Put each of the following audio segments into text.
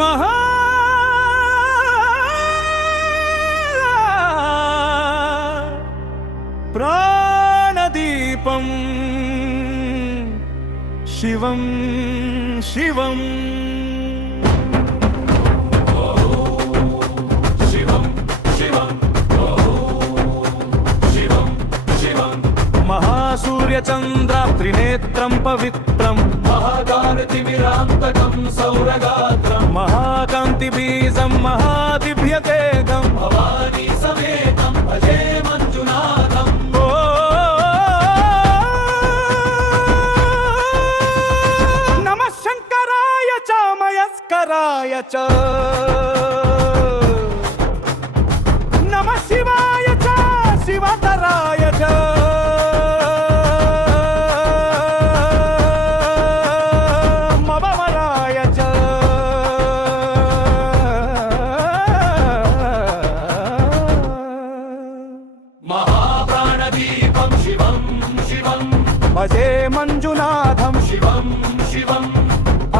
మహా ప్రాణదీపం శివం శివం महासूर्यचंद्र त्रिनेत्रं पवित्रं महाकार्तिमिरान्तकं सौरगात्रं महाकान्तिबीजं महादिव्यतेजं भवानी समेतं भजे मञ्जुनाथं नमः शंकराय च मयस्कराय च नमः शिवाय च शिवतराय च महाप्राणदीपं शिवं शिवं भजे मंजुनाथं शिवं शिवम्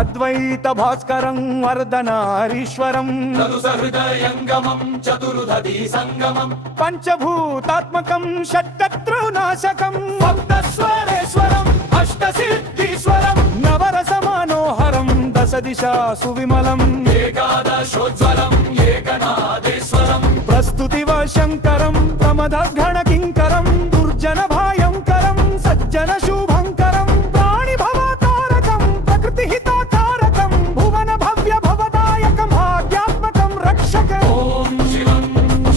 अद्वैत भास्करं वर्धनारीश्वरं तदुसहृदयङ्गमं चतुर्दधी सङ्गमं पंचभूतात्मकं षट्शत्रुनाशकं सप्तस्वरेश्वरम् अष्टसिद्धीश्वरं नवरसमनोहरं दशदिशा सुविमलम् एकादशोज्ज्वलम् एकनादेश्वरं प्रस्तुतिव शङ्करं प्रमदघ्नकिङ्करं दुर्जनभयङ्करं सज्जनशुभङ्करं प्राणिभवतारकं प्रकृतिहितकारकं भुवनभव्यभवदायकं भाग्यात्मकं रक्षकम् ॐ शिवं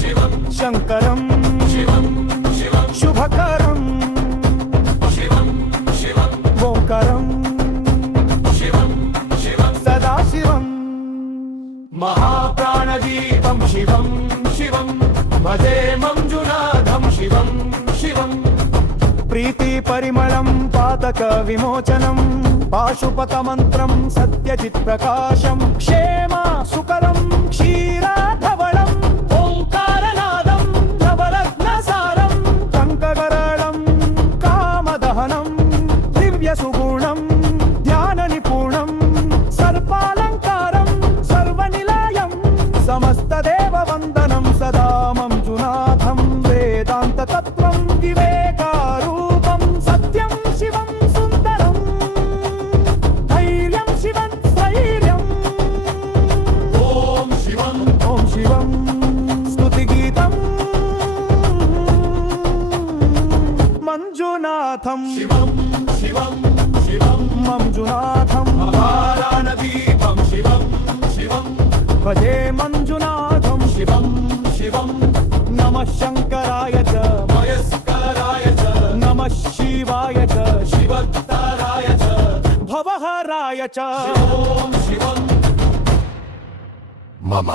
शिवं शङ्करं शिवं शिवं शुभकरं शिवं शिवं ओङ्कारं शिवं शिवं सदाशिवम् महाप्राणदीपं शिवं शिवं भजे मंजुनाथं शिवं शिवं प्रीति परिमళం పాతక విమోచనం పాశుపతమంత్రం సత్యజిత్ ప్రకాశం క్షేమ సుకరం క్షీరాధవళం ఓంకారనాదం నవరత్నసారం కంకగరళం కామదహనం దివ్య సుగుణం ధ్యాన నిపుణం సర్పాలంకారం సర్వనిలయం సమస్త దేవ వందనం సదా మంజునాథం వేదాంత తత్వం వివేకారూపం సత్యం శివం సుందరం ధైర్యం శివం స్థైర్యం ॐ शिवं ఓం శివం స్తుతి గీతం మంజునాథం शिवं शिवं शिवं మంజునాథం महाप्राणदीपं शिवं शिवं భజే మంజునాథం शिवं शिवं నమః శంకరాయ చ मयस्कराय च నమః శివాయ చ शिवत्तराय च భవహరాయ చ ॐ शिवं मम